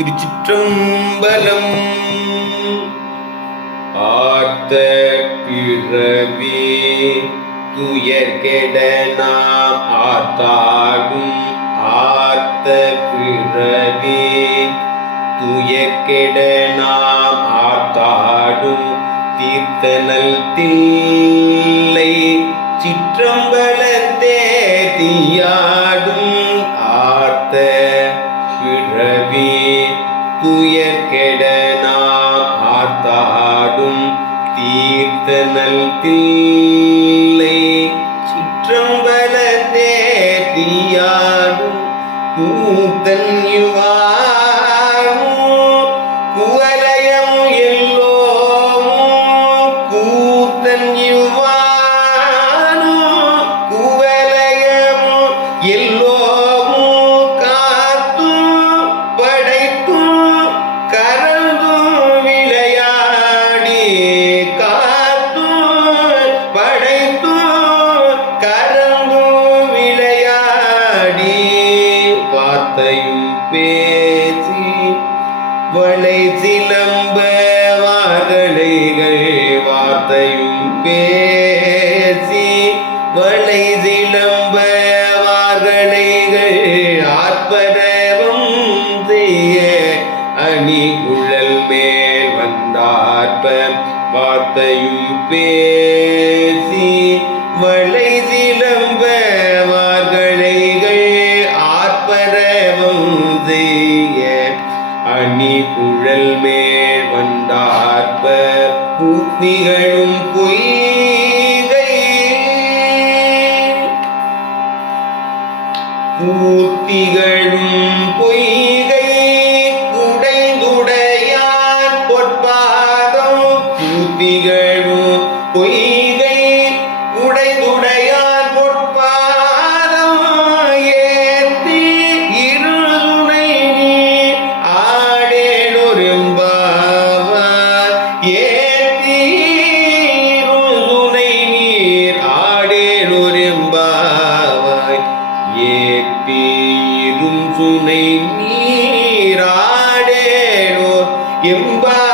திருச்சிற்றம்பலம். ஆர்த்த பிறவி துயர்கெட நாம் ஆர்த்தாடும். ஆர்த்த பிறவி துயர்கெட நாம் ஆர்த்தாடும். தீர்த்தனல் தில்லை சிற்றம்பலத்தே தீயாடும். ஆர்த்த பிறவி துயர்கெட நாம் ஆர்த்தாடும். தீர்த்தனல் தில்லை சிற்றம்பலத்தே தீயாடும். கூத்தன் யுவானும் குவலயம் எல்லோமும். கூத்தன் யுவானும் குவலயமும் எல்லோமும் காத்தும் படைத்தும் கரந்தும் விளையாடி. காத்தும் படைத்தும் கரந்தும் விளையாடி. வார்த்தையும் பேசி வளை சிலம்ப வார்களைகள். வார்த்தையும் பேசி வளை சிலம்ப வார்களைகள். ஆர்ப்பரவம் செய்ய அணி குழல் மேல் வந்தார்ப்ப. வார்த்தையும் பேசி வளை சிலம்ப வார்களைகள். ஆர்ப்பரவம் செய்ய அணி குழல் மேல் வந்தார்ப்ப. கூத்திகளும் பொய்கை கூத்திகளும் பொய்கை குடைந்துடையான் பொற்பாதம். கூத்திகளும் பொய்கை குடைந்துடையான் பொற்பாதம். ஏத்தி இருதுணை நீர் ஆடேலொரும்பாவார். ஏத்தி இருதுணை நீர் ஆடேலொரும்பாவாய். ஏத்தி இருசுனை நீர் ஆடேலோர் எம்பா